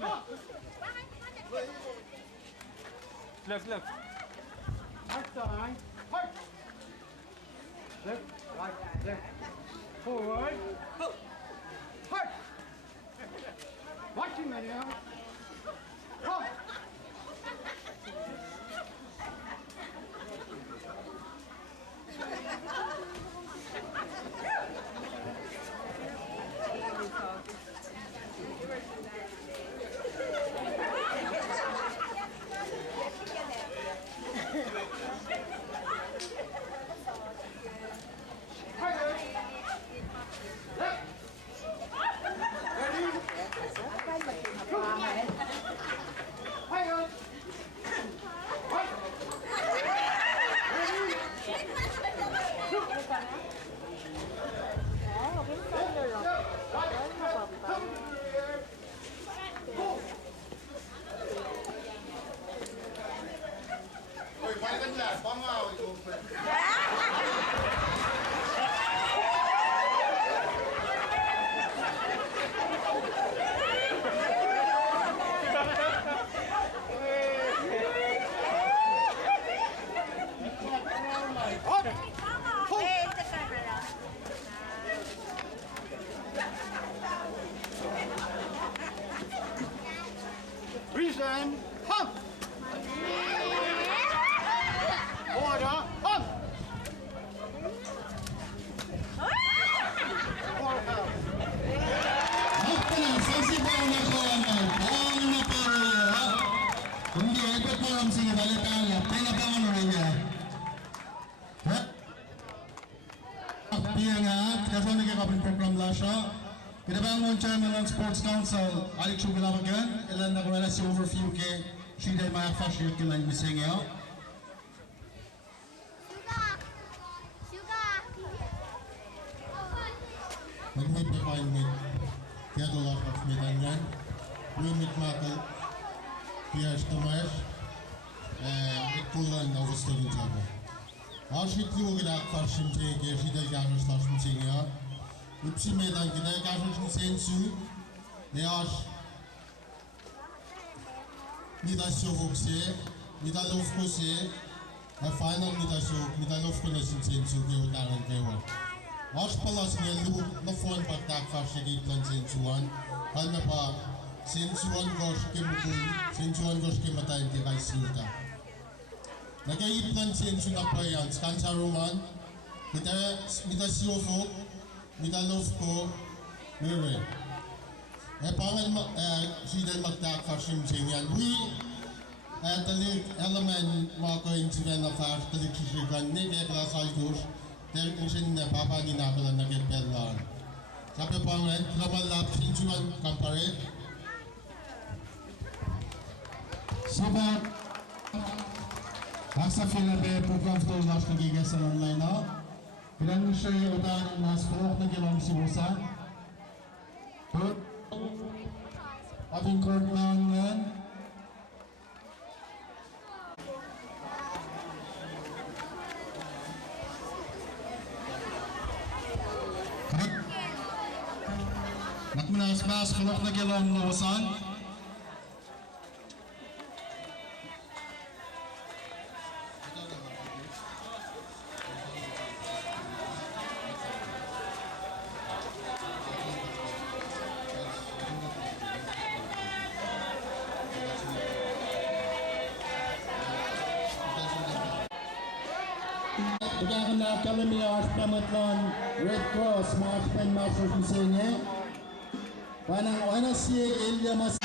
Look. Right side. Right. Left, right, left. Forward. Right. Watching me now. Come. Uy, balikan dyan. Pangaw. Reason. Hump. Order. Hump. Kinabang Chairman ng Sports Council, Alex Chugalawagan, ilan na kumala si overview ke Shida Maya Fashion Kilan Misengyo. Nag-mipify with Kedulak of Midanyan, Rumit Makel, Pierre Tomash, and Ikulan of Student Table. Aşık Yugidak Fashion Take, Shida Ganos Fashion Senior. Ipsi meydan gide karşılaşın sensu ne aş nida şovuk se nida lofko se final nida şovuk nida lofko nesin sensu ke utaran kewa aş palas ne lu no phone baktak farşı gitlan sensuan kalme pa sensuan gosh ke mukul sensuan gosh ke matayin ke kay silta nagayitlan sensu na payan skansa roman nida şovuk Midalovko, Mire. Pangal Shida Magdak Fashim Jingan. We at the league element Marco incident of our television, Nick Glass Altus, television the Papa Ninakala Nugget Bellan. Sabi Pangal, Global Lab Sinchuan Compare. Sabat Asa Philabe, program to last gigas online now. Ilan siya yung udahan ng naspalok na gilong si Busan. Good. Ating court na yan. Good. Nakmanas palok na gilong ni Busan. Udahan na Kalimiyas Pamatlan Red Cross March Pen Master Misenye Wanang Wanasye Ilya Mas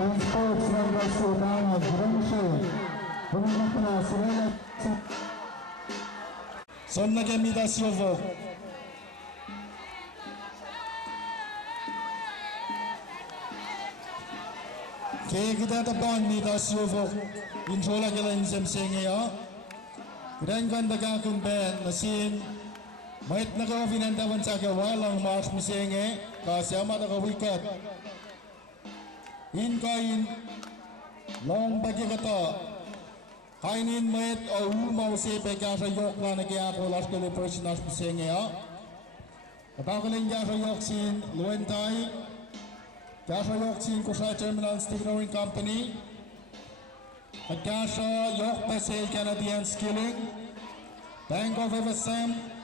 Sports number 2 Dana Grunche. Pumunta na sila sa Sonnage Midasiovo. Kita tapan Midasiovo. Injola kala insem sengaya. Kailangan dagang ben mesin. Mahit na ka pinantawan sa kawalang mas misenge. Kasama na ka wicket. In long bagi kata. Kainin mahit o umau sepe kasa yok na nagya ko last kali personal misenge ya. Katakalin kasa yok sin Luentay. Kasa yok sin Kusa Terminal Stevedoring Company. At kasa yok Pasel Canadian Skilling. Bank of FSM.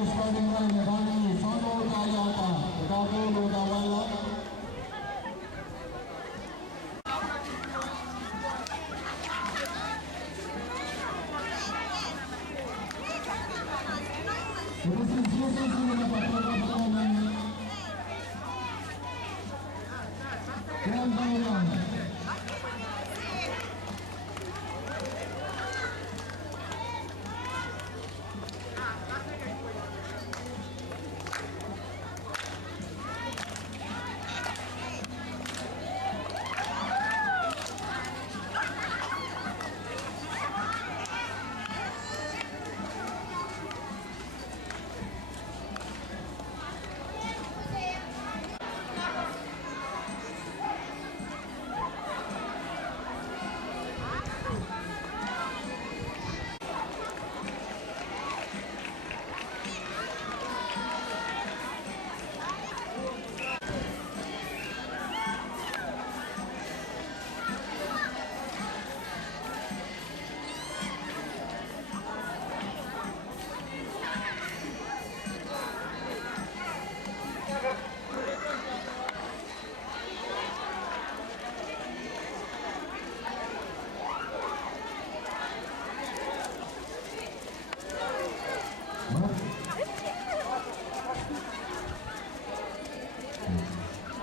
the starting line, Nagani, Sano Dayata, Dago Lodawala. Ito si Jesus na napapagpapalan ng Grand Bayan.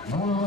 Mga